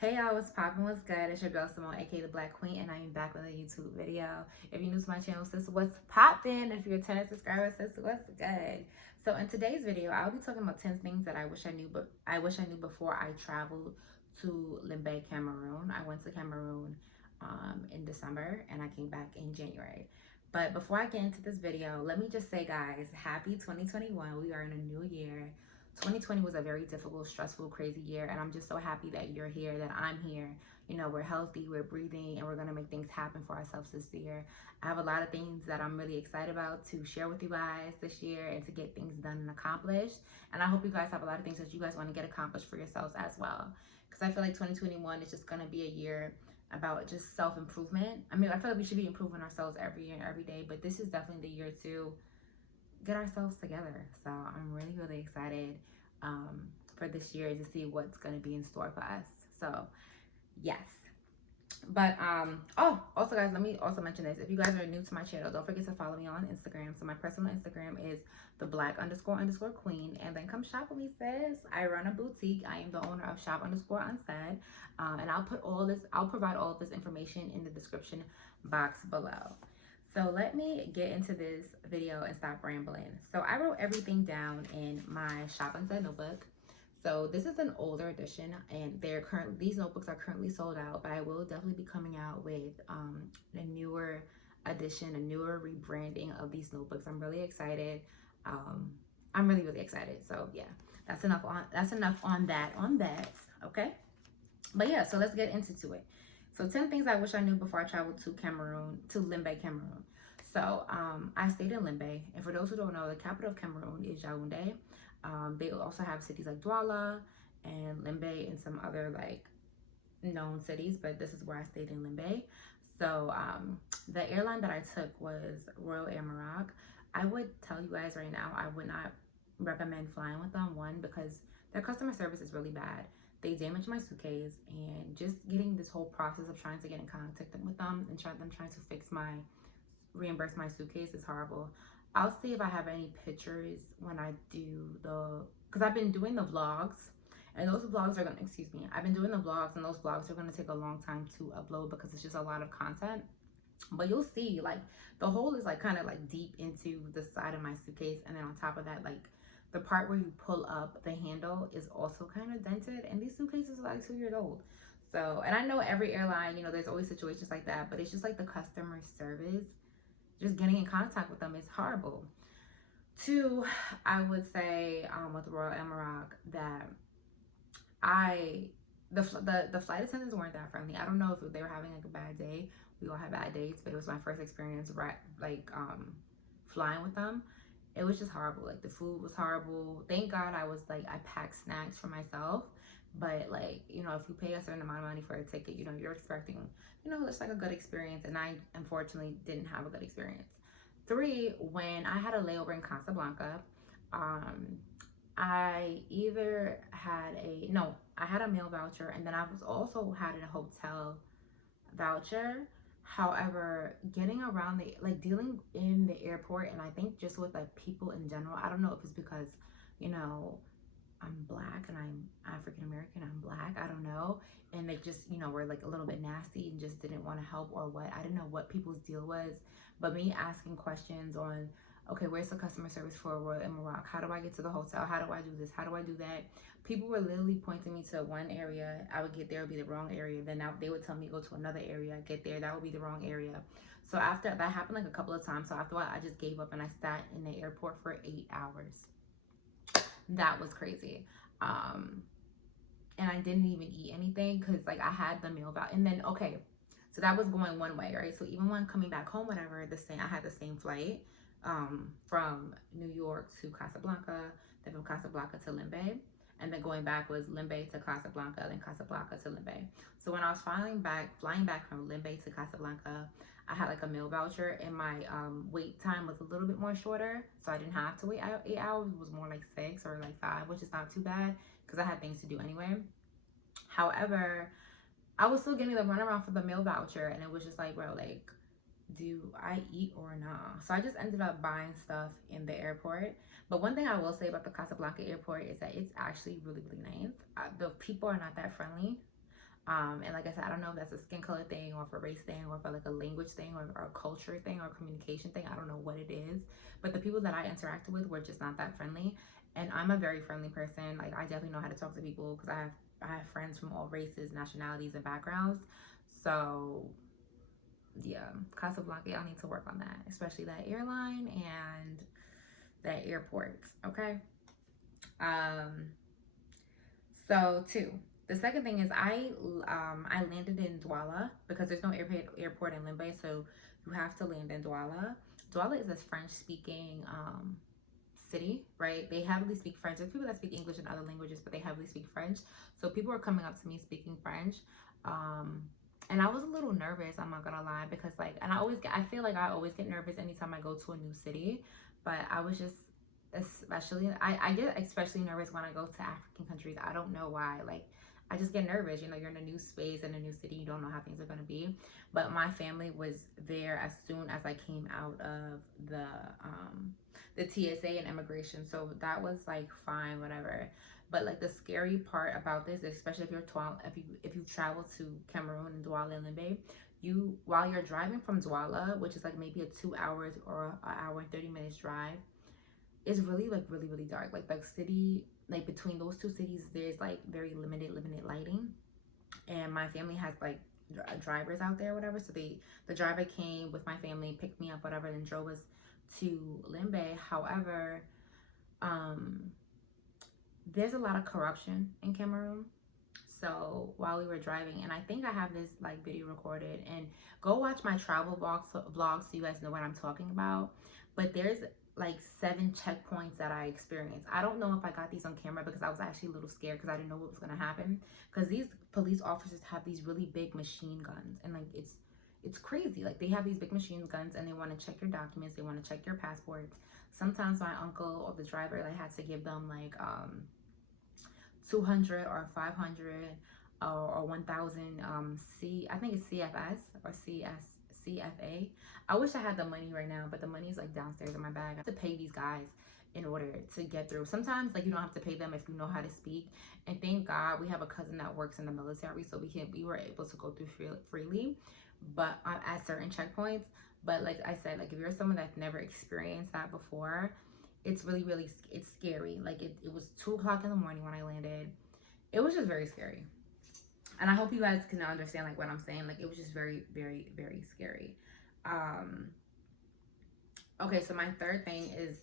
Hey y'all, what's poppin'? What's good? It's your girl Simone, aka the Black Queen, and I am back with a YouTube video. If you're new to my channel, sis, what's poppin'? If you're a 10 subscriber, sis, what's good? So in today's video, I'll be talking about 10 things that I wish I knew, but I wish I knew before I traveled to LIMBE, Cameroon. I went to Cameroon in December and I came back in January. But before I get into this video, let me just say, guys, happy 2021. We are in a new year. 2020 was a very difficult, stressful, crazy year, and I'm just so happy that you're here, that I'm here. You know, we're healthy, we're breathing, and we're gonna make things happen for ourselves this year. I have a lot of things that I'm really excited about to share with you guys this year and to get things done and accomplished. And I hope you guys have a lot of things that you guys want to get accomplished for yourselves as well. Because I feel like 2021 is just gonna be a year about just self-improvement. I mean, I feel like we should be improving ourselves every year and every day, but this is definitely the year to get ourselves together. So I'm really, really excited for this year to see what's going to be in store for us. So yes. But oh, also guys, let me also mention this. If you guys are new to my channel, don't forget to follow me on Instagram. So my personal Instagram is the black__queen, and then come shop with me, sis. I run a boutique. I am the owner of shop_unsaid, and I'll provide all of this information in the description box below. So let me get into this video and stop rambling. So I wrote everything down in my Shop Unsaid notebook. So this is an older edition, and these notebooks are currently sold out, but I will definitely be coming out with a newer edition, a newer rebranding of these notebooks. I'm really excited. I'm really, really excited. So yeah, that's enough on that. Okay. But yeah, so let's get into it. So 10 things I wish I knew before I traveled to LIMBE, Cameroon. So I stayed in LIMBE, and for those who don't know, the capital of Cameroon is Yaoundé. They also have cities like Douala and LIMBE and some other like known cities, but this is where I stayed in LIMBE. So the airline that I took was Royal Air Maroc. I would tell you guys right now, I would not recommend flying with them. One, because their customer service is really bad. They damaged my suitcase, and just getting this whole process of trying to get in contact with them and trying to reimburse my suitcase is horrible. I'll see if I have any pictures when I do because I've been doing the vlogs, and those vlogs are gonna, excuse me, I've been doing the vlogs, and those vlogs are gonna take a long time to upload because it's just a lot of content. But you'll see, like, the hole is like kind of like deep into the side of my suitcase, and then on top of that, like, the part where you pull up the handle is also kind of dented, and these suitcases are like 2 years old. So, and I know every airline, you know, there's always situations like that, but it's just like the customer service, just getting in contact with them is horrible. Two, I would say with Royal Air Maroc that the flight attendants weren't that friendly. I don't know if they were having like a bad day. We all have bad days, but it was my first experience flying with them. It was just horrible. Like, the food was horrible. Thank God I packed snacks for myself. But, like, you know, if you pay a certain amount of money for a ticket, you know, you're expecting, you know, it's like a good experience. And I unfortunately didn't have a good experience. Three, when I had a layover in Casablanca, I had a meal voucher, and then I was also had a hotel voucher. However, getting around dealing in the airport, and I think just with like people in general, I don't know if it's because, you know, I'm Black and I'm African American, I'm Black, I don't know. And they just, you know, were like a little bit nasty and just didn't want to help or what. I didn't know what people's deal was. But me asking questions on, okay, where's the customer service for Royal Air Maroc? How do I get to the hotel? How do I do this? How do I do that? People were literally pointing me to one area. I would get there, would be the wrong area. Then they would tell me to go to another area. Get there, that would be the wrong area. So after that happened like a couple of times. So after a while, I just gave up and I sat in the airport for 8 hours. That was crazy. And I didn't even eat anything because like I had the meal voucher. And then, okay, so that was going one way, right? So even when coming back home, whatever, I had the same flight from New York to Casablanca, then from Casablanca to LIMBE, and then going back was LIMBE to Casablanca, then Casablanca to LIMBE. So when I was flying back from LIMBE to Casablanca, I had like a meal voucher, and my wait time was a little bit more shorter, so I didn't have to wait 8 hours. It was more like 6 or like 5, which is not too bad because I had things to do anyway. However, I was still getting the runaround for the meal voucher, and it was just like, bro, like, do I eat or not? So I just ended up buying stuff in the airport. But one thing I will say about the Casablanca airport is that it's actually really, really nice. The people are not that friendly. And like I said, I don't know if that's a skin color thing or for race thing or for like a language thing or a culture thing or communication thing. I don't know what it is, but the people that I interacted with were just not that friendly. And I'm a very friendly person. Like I definitely know how to talk to people because I have friends from all races, nationalities, and backgrounds. So yeah, Casablanca, y'all need to work on that, especially that airline and that airport. Okay. So two. The second thing is I landed in Douala because there's no airport in Limbe, so you have to land in Douala. Douala is a French speaking city, right? They heavily speak French. There's people that speak English and other languages, but they heavily speak French. So people are coming up to me speaking French. And I was a little nervous, I'm not gonna lie, because like, and I feel like I always get nervous anytime I go to a new city, but I was just, especially, I get especially nervous when I go to African countries. I don't know why. Like, I just get nervous. You know, you're in a new space, in a new city, you don't know how things are gonna be. But my family was there as soon as I came out of the TSA and immigration, so that was like fine, whatever. But like the scary part about this, especially if you travel to Cameroon and Douala and Limbe, while you're driving from Douala, which is like maybe a 2 hours or an hour and 30 minutes drive, it's really like really dark. Like the city, like between those two cities, there's like very limited lighting. And my family has like drivers out there, whatever. So the driver came with my family, picked me up, whatever, and drove us to Limbe. However, there's a lot of corruption in Cameroon. So while we were driving, and I think I have this like video recorded, and go watch my travel vlogs so you guys know what I'm talking about. But there's like 7 checkpoints that I experienced. I don't know if I got these on camera because I was actually a little scared because I didn't know what was gonna happen. Because these police officers have these really big machine guns, and like it's crazy. Like they have these big machine guns and they want to check your documents, they want to check your passports. Sometimes my uncle or the driver like had to give them like 200 or 500 or 1000 I think it's CFS or CFA. I wish I had the money right now, but the money is like downstairs in my bag. I have to pay these guys in order to get through. Sometimes like you don't have to pay them if you know how to speak. And thank God we have a cousin that works in the military, so we were able to go through freely, but at certain checkpoints. But like I said, like if you're someone that's never experienced that before, it's really it's scary. Like it was 2 o'clock in the morning when I landed. It was just very scary, and I hope you guys can understand like what I'm saying. Like it was just very scary. Okay, so my third thing is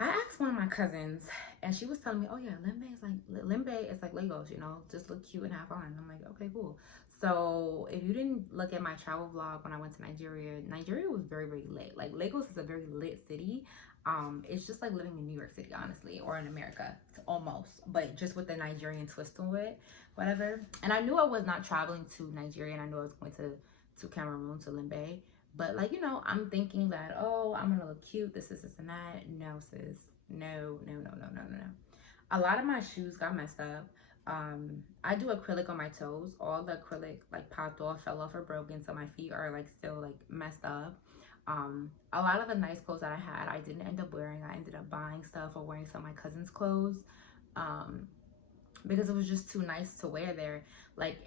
I asked one of my cousins, and she was telling me, oh yeah, Limbe is like Lagos, you know, just look cute and have fun. I'm like, okay, cool. So if you didn't look at my travel vlog when I went to Nigeria was very lit. Like Lagos is a very lit city. It's just like living in New York City, honestly, or in America, almost, but just with the Nigerian twist to it, whatever. And I knew I was not traveling to Nigeria, and I knew I was going to Cameroon, to Limbe. But like, you know, I'm thinking that, oh, I'm gonna look cute, this and that. No, sis. No. A lot of my shoes got messed up. I do acrylic on my toes. All the acrylic like popped off, fell off, or broken, so my feet are like still like messed up. A lot of the nice clothes that I had, I didn't end up wearing. I ended up buying stuff or wearing some of my cousin's clothes, because it was just too nice to wear there. Like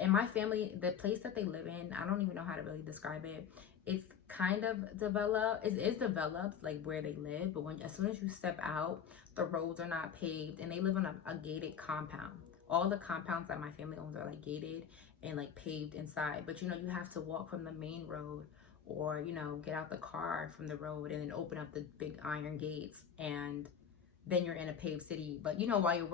in my family, the place that they live in, I don't even know how to really describe it. It's kind of developed. It is developed like where they live, but as soon as you step out, the roads are not paved, and they live on a gated compound. All the compounds that my family owns are like gated and like paved inside, but you know, you have to walk from the main road, or you know, get out the car from the road and then open up the big iron gates, and then you're in a paved city. But you know, while you're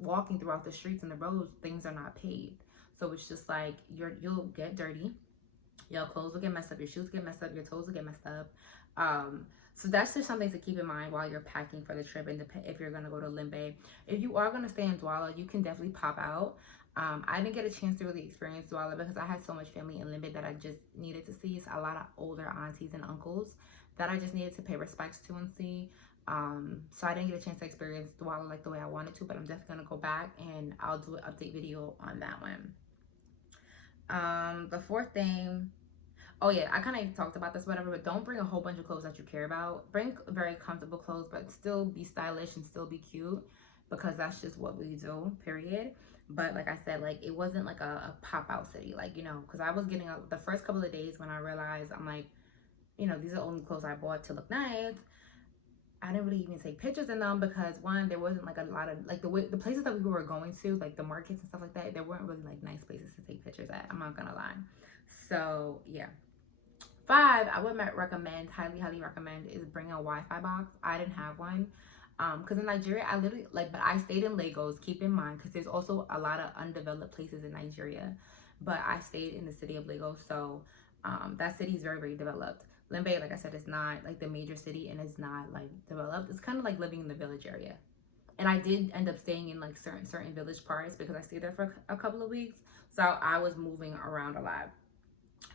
walking throughout the streets and the roads, things are not paved, so it's just like you'll get dirty, your clothes will get messed up, your shoes get messed up, your toes will get messed up. So that's just something to keep in mind while you're packing for the trip, and if you're gonna go to Limbe. If you are gonna stay in Douala, you can definitely pop out. I didn't get a chance to really experience Douala because I had so much family in Limbe that I just needed to see. It's a lot of older aunties and uncles that I just needed to pay respects to and see. So I didn't get a chance to experience Douala like the way I wanted to, but I'm definitely gonna go back and I'll do an update video on that one. The fourth thing, oh yeah, I kind of talked about this, whatever, but don't bring a whole bunch of clothes that you care about. Bring very comfortable clothes, but still be stylish and still be cute, because that's just what we do, period. But like I said, like it wasn't like a pop out city, like, you know, because I was getting the first couple of days when I realized, I'm like, you know, these are only clothes I bought to look nice. I didn't really even take pictures in them because one, there wasn't like a lot of like the places that we were going to, like the markets and stuff like that, there weren't really like nice places to take pictures at. I'm not gonna lie. So yeah. Five, I would recommend, highly recommend, is bring a Wi-Fi box. I didn't have one. Because in Nigeria, I literally like, but I stayed in Lagos. Keep in mind, because there's also a lot of undeveloped places in Nigeria, but I stayed in the city of Lagos, so that city is very developed. Limbe, like I said, is not like the major city and it's not like developed. It's kind of like living in the village area. And I did end up staying in like certain village parts because I stayed there for a couple of weeks, so I was moving around a lot.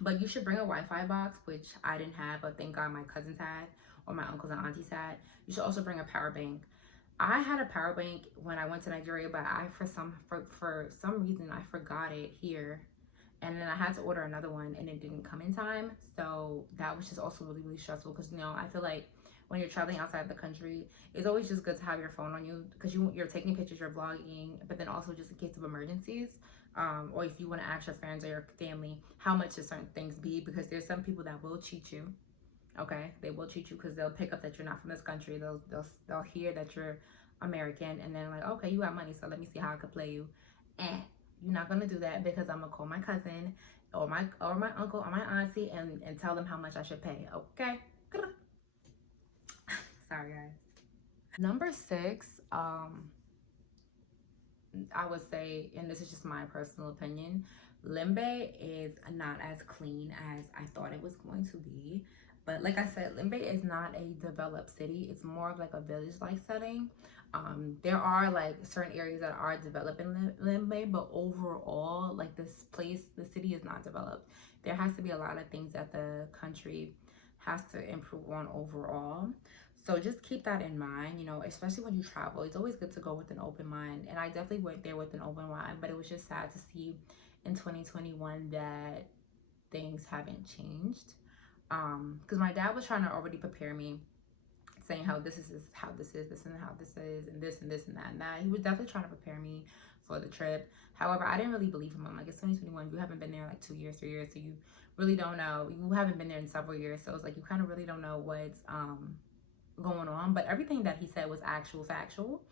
But you should bring a Wi-Fi box, which I didn't have, but thank God my cousins had, or my uncles and aunties had. You should also bring a power bank. I had a power bank when I went to Nigeria, but I for some reason I forgot it here, and then I had to order another one, and it didn't come in time. So that was just also really stressful because, you know, I feel like when you're traveling outside the country, it's always just good to have your phone on you because you're taking pictures, you're vlogging, but then also just in case of emergencies, or if you want to ask your friends or your family how much should certain things be, because there's some people that will cheat you. Okay, they will cheat you because they'll pick up that you're not from this country. They'll hear that you're American, and then like, okay, you got money, so let me see how I could play you. And you're not gonna do that because I'm gonna call my cousin or my uncle or my auntie and tell them how much I should pay. Okay. Sorry guys. Number six, I would say, and this is just my personal opinion, Limbe is not as clean as I thought it was going to be. But like I said, Limbe is not a developed city. It's more of like a village-like setting. There are like certain areas that are developed in Limbe, but overall, like the city is not developed. There has to be a lot of things that the country has to improve on overall. So just keep that in mind, you know, especially when you travel. It's always good to go with an open mind. And I definitely went there with an open mind, but it was just sad to see in 2021 that things haven't changed. Because my dad was trying to already prepare me, saying how this is how this is, this and how this is, and this and this and that and that. He was definitely trying to prepare me for the trip. However, I didn't really believe him. I'm like, it's 2021. You haven't been there like 2 years, 3 years, so you really don't know. You haven't been there in several years, so it's like you kind of really don't know what's going on. But everything that he said was factual.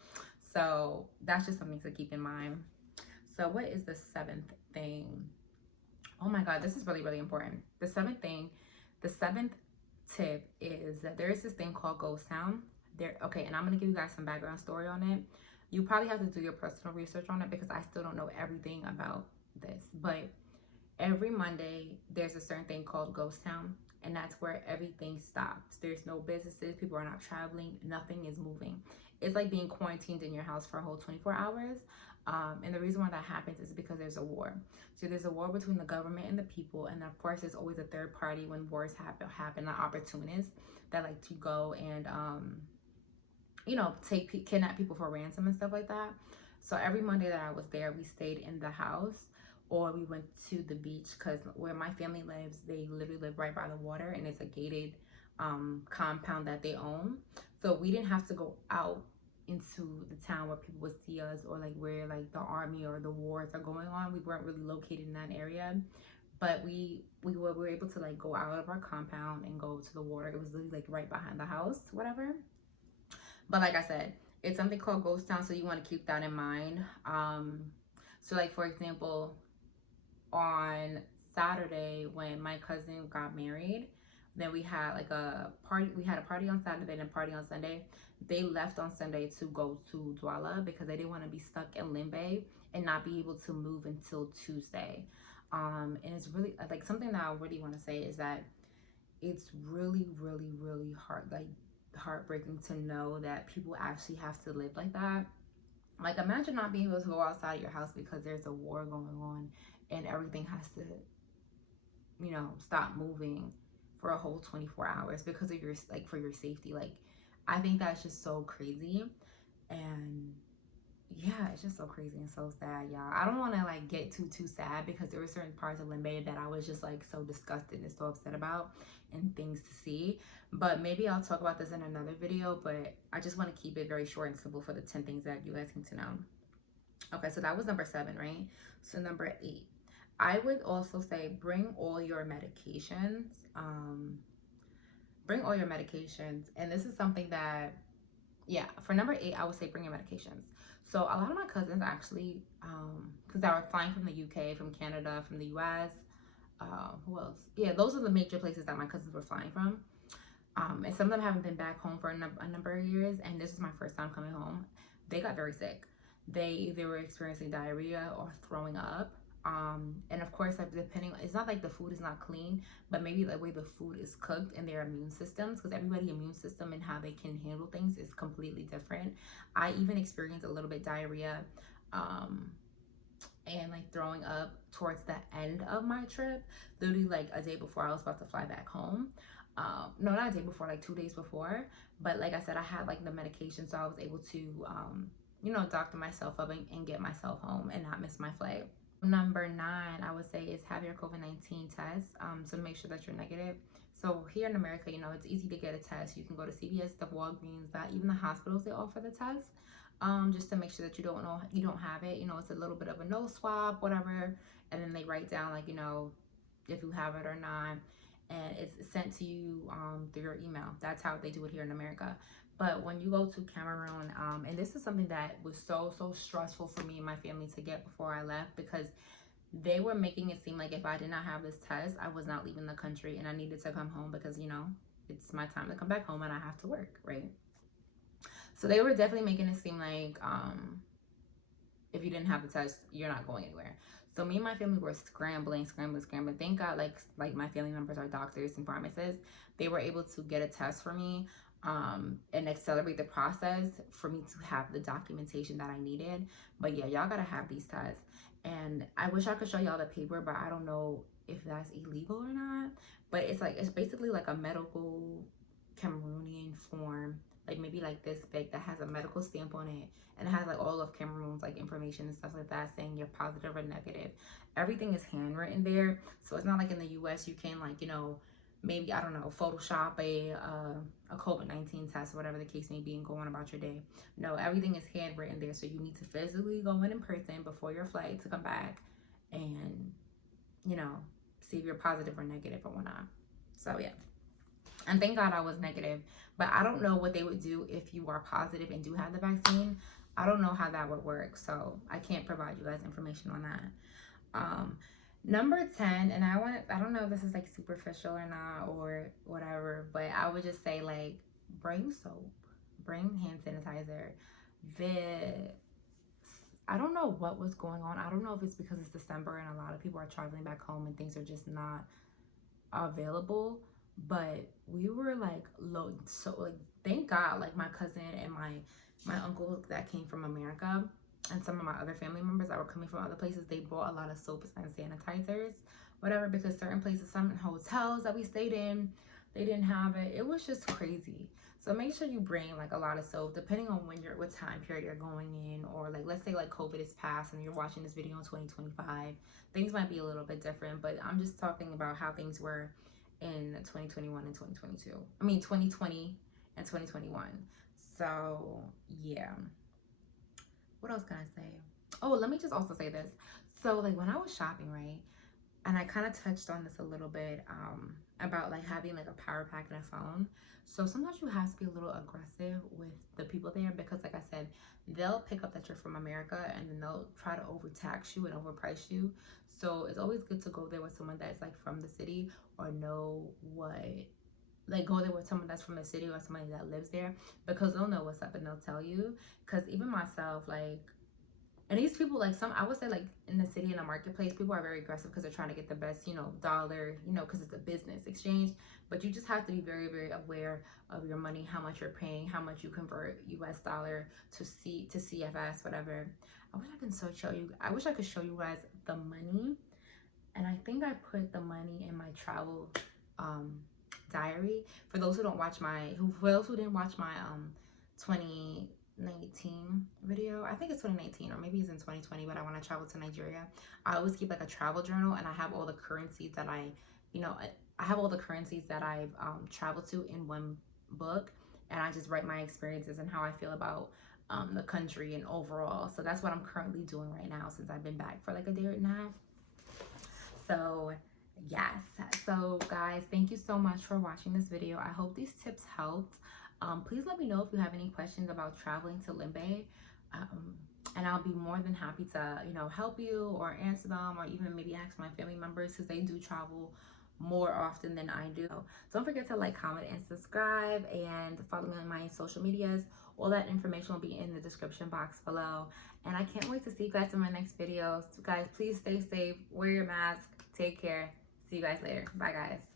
So that's just something to keep in mind. So what is the seventh thing? Oh my God, this is really important. The seventh tip is that there is this thing called ghost town. Okay, and I'm gonna give you guys some background story on it. You probably have to do your personal research on it because I still don't know everything about this. But every Monday there's a certain thing called ghost town, and that's where everything stops. There's no businesses, people are not traveling, nothing is moving. It's like being quarantined in your house for a whole 24 hours. And the reason why that happens is because there's a war. So there's a war between the government and the people, and of course there's always a third party when wars happen, the opportunists that like to go and you know, kidnap people for ransom and stuff like that. So every Monday that I was there, we stayed in the house or we went to the beach, because where my family lives, they literally live right by the water, and it's a gated compound that they own. So we didn't have to go out into the town where people would see us, or like where like the army or the wars are going on. We weren't really located in that area, but we were able to like go out of our compound and go to the water. It was literally like right behind the house, whatever. But like I said, it's something called ghost town, so you want to keep that in mind. So like for example, on Saturday when my cousin got married, then we had like a party. We had a party on Saturday and a party on Sunday. They left on Sunday to go to Douala because they didn't want to be stuck in Limbe and not be able to move until Tuesday. And it's really like something that I really want to say is that it's really hard, like heartbreaking to know that people actually have to live like that. Like imagine not being able to go outside your house because there's a war going on and everything has to, you know, stop moving for a whole 24 hours because of your, like, for your safety. Like I think that's just so crazy. And yeah, it's just so crazy and so sad, y'all. I don't want to like get too sad because there were certain parts of Limbe that I was just like so disgusted and so upset about and things to see. But maybe I'll talk about this in another video, but I just want to keep it very short and simple for the 10 things that you guys need to know. Okay, so that was number 7, right? So number 8, I would also say bring all your medications. Bring all your medications. And this is something that, yeah, for number 8, I would say bring your medications. So a lot of my cousins actually, because they were flying from the UK, from Canada, from the US, who else? Yeah, those are the major places that my cousins were flying from. And some of them haven't been back home for a number of years, and this is my first time coming home. They got very sick. They either were experiencing diarrhea or throwing up. And of course, like depending, it's not like the food is not clean, but maybe the way the food is cooked and their immune systems, because everybody's immune system and how they can handle things is completely different. I even experienced a little bit diarrhea, and like throwing up towards the end of my trip, literally like a day before I was about to fly back home. No, not a day before, like 2 days before. But like I said, I had like the medication, so I was able to, doctor myself up and get myself home and not miss my flight. Number 9, I would say, is have your COVID-19 test, so to make sure that you're negative. So here in America, it's easy to get a test. You can go to CVS, the Walgreens, that even the hospitals, they offer the test, just to make sure that you don't have it. It's a little bit of a nose swab, whatever, and then they write down like if you have it or not, and it's sent to you through your email. That's how they do it here in America. But when you go to Cameroon, and this is something that was so stressful for me and my family to get before I left, because they were making it seem like if I did not have this test, I was not leaving the country and I needed to come home because, it's my time to come back home and I have to work, right? So they were definitely making it seem like if you didn't have the test, you're not going anywhere. So me and my family were scrambling. Thank God, like my family members are doctors and pharmacists. They were able to get a test for me, and accelerate the process for me to have the documentation that I needed. But yeah, y'all gotta have these tests. And I wish I could show y'all the paper, but I don't know if that's illegal or not. But it's basically like a medical Cameroonian form, like maybe like this big, that has a medical stamp on it, and it has like all of Cameroon's like information and stuff like that, saying you're positive or negative. Everything is handwritten there, so it's not like in the US you can like maybe, I don't know, Photoshop a COVID-19 test or whatever the case may be and go on about your day. No, everything is handwritten there, so you need to physically go in person before your flight to come back and see if you're positive or negative or whatnot. So yeah. And thank God I was negative. But I don't know what they would do if you are positive and do have the vaccine. I don't know how that would work. So I can't provide you guys information on that. Number 10, and I don't know if this is like superficial or not or whatever, but I would just say like bring soap, bring hand sanitizer, I don't know what was going on. I don't know if it's because it's December and a lot of people are traveling back home and things are just not available, but we were like low. So like thank God, like my cousin and my uncle that came from America and some of my other family members that were coming from other places, they brought a lot of soaps and sanitizers, whatever, because certain places, some hotels that we stayed in, they didn't have it. It was just crazy. So make sure you bring like a lot of soap, depending on what time period you're going in, or like let's say like COVID is past and you're watching this video in 2025, things might be a little bit different, but I'm just talking about how things were in 2021 and 2022. I mean 2020 and 2021. So yeah. What else can I say? Oh, let me just also say this. So like when I was shopping, right, and I kind of touched on this a little bit, about like having like a power pack and a phone. So sometimes you have to be a little aggressive with the people there, because like I said, they'll pick up that you're from America and then they'll try to overtax you and overprice you. So it's always good to go there with someone that's like from the city, or know what, like go there with someone that's from the city or somebody that lives there, because they'll know what's up and they'll tell you. Because even myself, like, and these people, like I would say like in the city, in the marketplace, people are very aggressive because they're trying to get the best, dollar, because it's a business exchange. But you just have to be very, very aware of your money, how much you're paying, how much you convert US dollar to CFS, whatever. I wish I could show you guys the money. And I think I put the money in my travel diary. For those who didn't watch my 2019 video, I think it's 2019 or maybe it's in 2020, but I want to travel to Nigeria. I always keep like a travel journal, and I have all the currencies that I have all the currencies that I've traveled to in one book, and I just write my experiences and how I feel about the country and overall. So that's what I'm currently doing right now since I've been back for like a day and a half. So yes, so guys, thank you so much for watching this video. I hope these tips helped. Please let me know if you have any questions about traveling to Limbe, and I'll be more than happy to, you know, help you or answer them, or even maybe ask my family members, because they do travel more often than I do. So don't forget to like, comment, and subscribe, and follow me on my social medias. All that information will be in the description box below. And I can't wait to see you guys in my next video. So guys, please stay safe, wear your mask, take care. See you guys later. Bye guys.